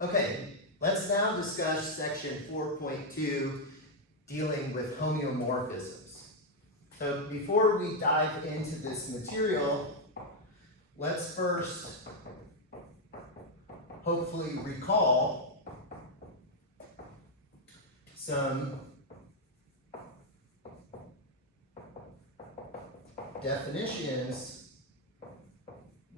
Okay, let's now discuss section 4.2, dealing with homeomorphisms. So before we dive into this material, let's first hopefully recall some definitions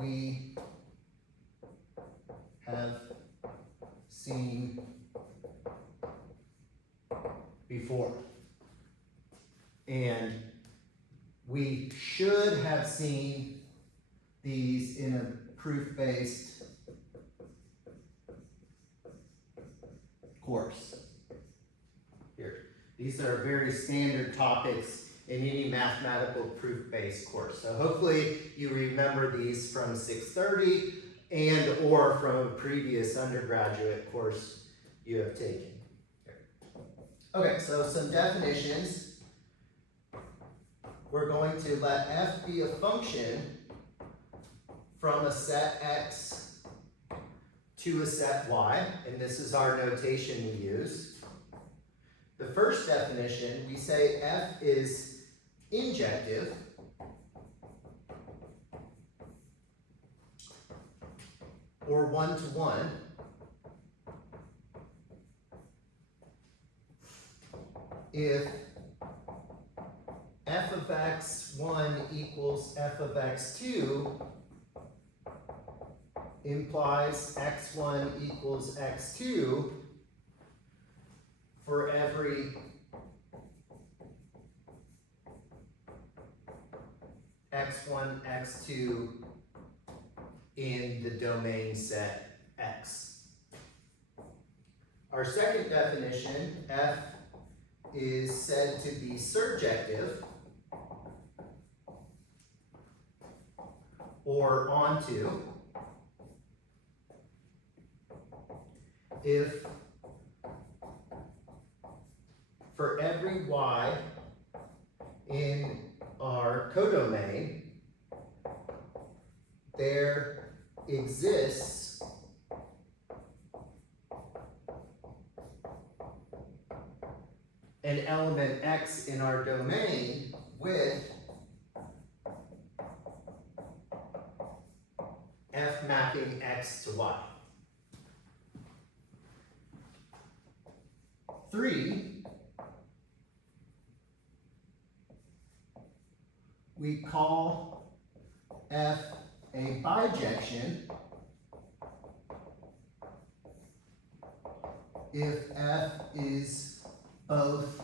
we have seen before. And we should have seen these in a proof-based course. Here, these are very standard topics in any mathematical proof-based course. So hopefully you remember these from 630 and or from a previous undergraduate course you have taken. Okay, so some definitions. We're going to let f be a function from a set x to a set y, and this is our notation we use. The first definition, we say f is injective or one-to-one if f of x1 equals f of x2 implies x1 equals x2 for every x1, x2 in the domain set X. Our second definition, f is said to be surjective or onto if for every y in our codomain there exists an element x in our domain with f mapping x to y. 3, we call f a bijection if f is both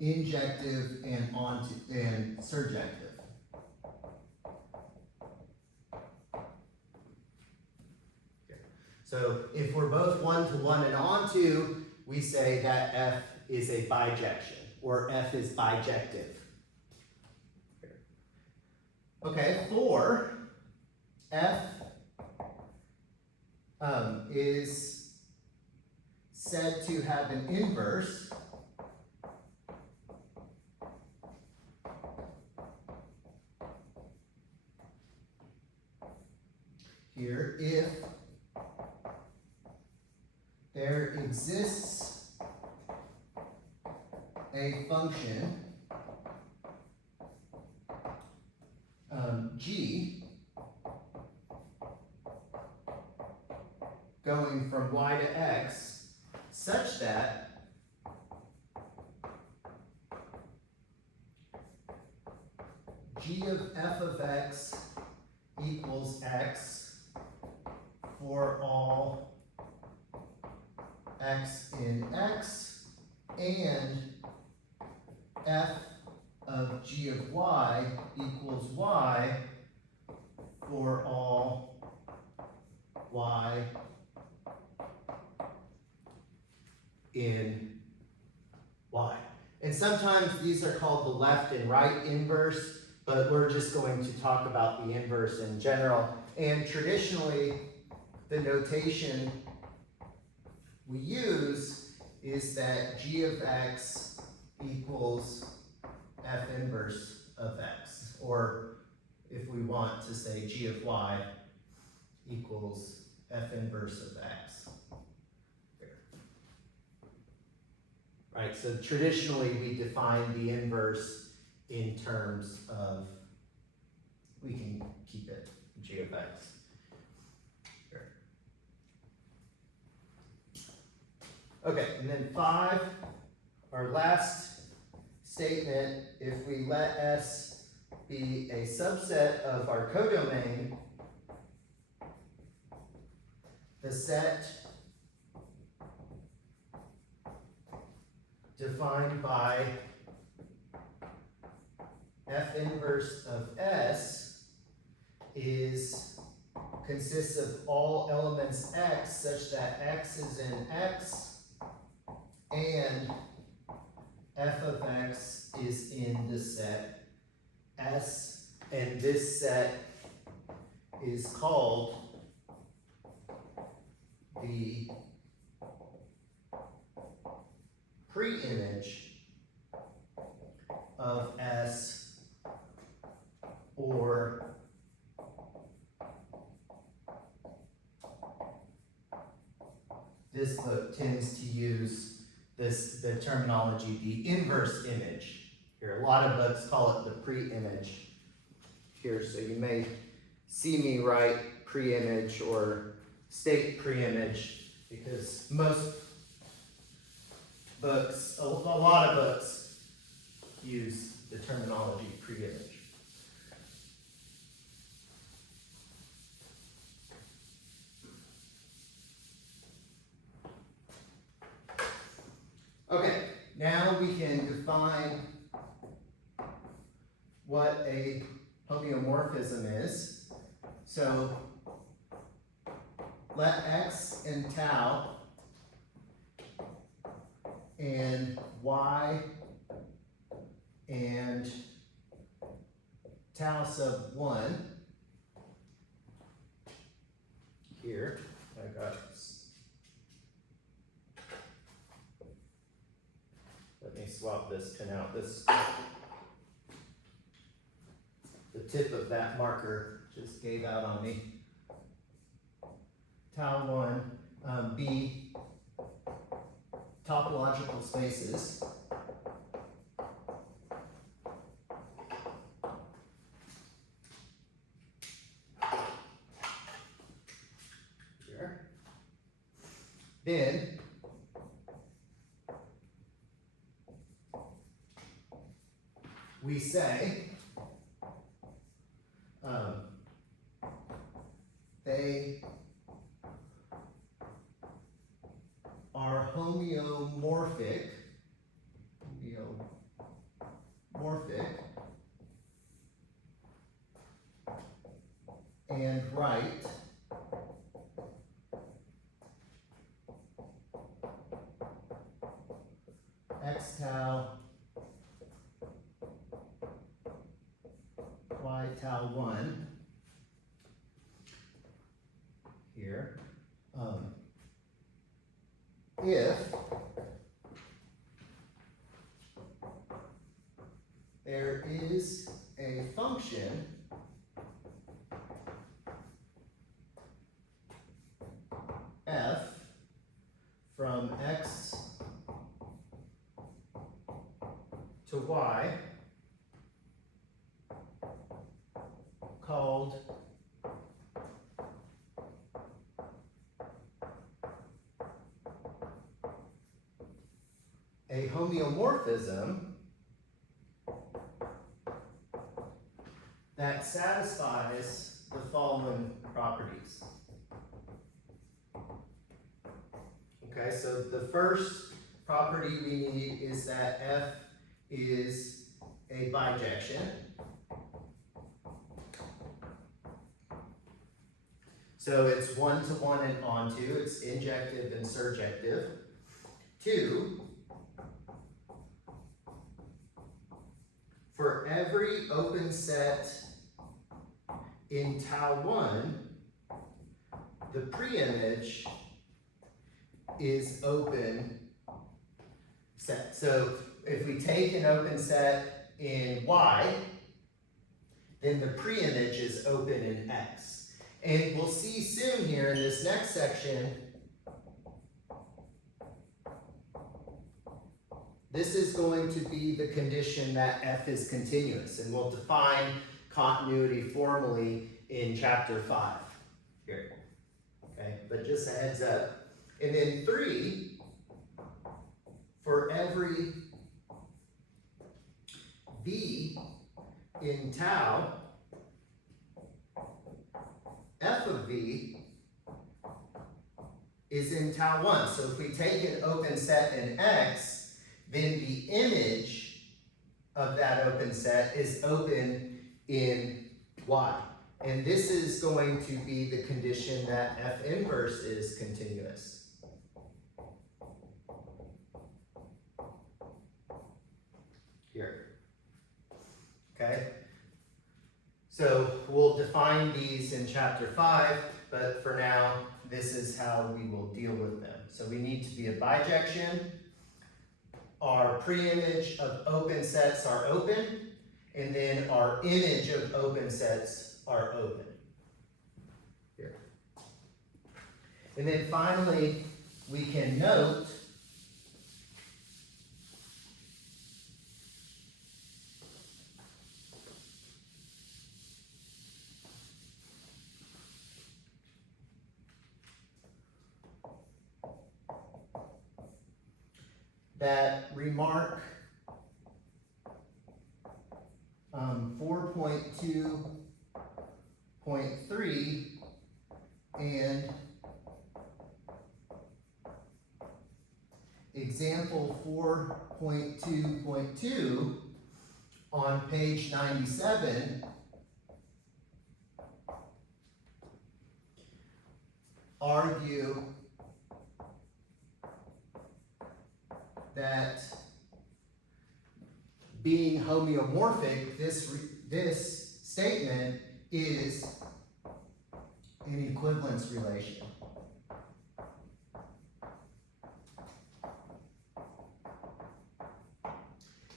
injective and surjective. Okay. So if we're both one-to-one and onto, we say that f is a bijection, or f is bijective. Okay, 4, f is said to have an inverse here if there exists a function g going from y to x such that g of f of x equals x for all x in x, and f of g of y equals y for all y in y. And sometimes these are called the left and right inverse, but we're just going to talk about the inverse in general. And traditionally, the notation we use is that g of x equals f inverse of x, or if we want to say g of y equals F inverse of X. Right, so traditionally we define the inverse in terms of, we can keep it G of X. Here. Okay, and then 5, our last statement, if we let S be a subset of our codomain, the set defined by F inverse of S consists of all elements X such that X is in X and F of X is in the set S, and this set is called the pre-image of S, or this book tends to use the terminology, the inverse image. Here, a lot of books call it the pre-image here, so you may see me write pre-image or state pre-image because most books, a lot of books use the terminology pre-image. Okay, now we can define what a homeomorphism is. So let X and tau and Y and tau sub 1 here, I got, let me swap this pin out. The tip of that marker just gave out on me. Tau 1 be topological spaces. Here. Then we say they are homeomorphic and right X tau Y tau 1 here if there is a function f from X to Y called a homeomorphism that satisfies the following properties. Okay, so the first property we need is that F is a bijection. So it's one-to-one and onto, it's injective and surjective. 2, for every open set in tau 1, the preimage is open set. So if we take an open set in Y, then the preimage is open in X. And we'll see soon here in this next section, this is going to be the condition that F is continuous, and we'll define continuity formally in chapter 5 here. Okay, but just a heads up. And then 3, for every V in tau, F of V is in tau 1. So if we take an open set in X, then the image of that open set is open in Y. And this is going to be the condition that F inverse is continuous. Here. Okay? So we'll define these in chapter 5, but for now, this is how we will deal with them. So we need to be a bijection. Our preimage of open sets are open, and then our image of open sets are open. Here. And then finally, we can note that remark 4.2.3 and example 4.2.2 on page 97 argue that being homeomorphic, this statement is an equivalence relation.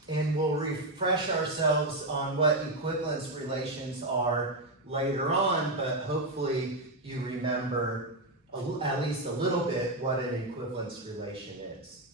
And we'll refresh ourselves on what equivalence relations are later on, but hopefully you remember at least a little bit what an equivalence relation is.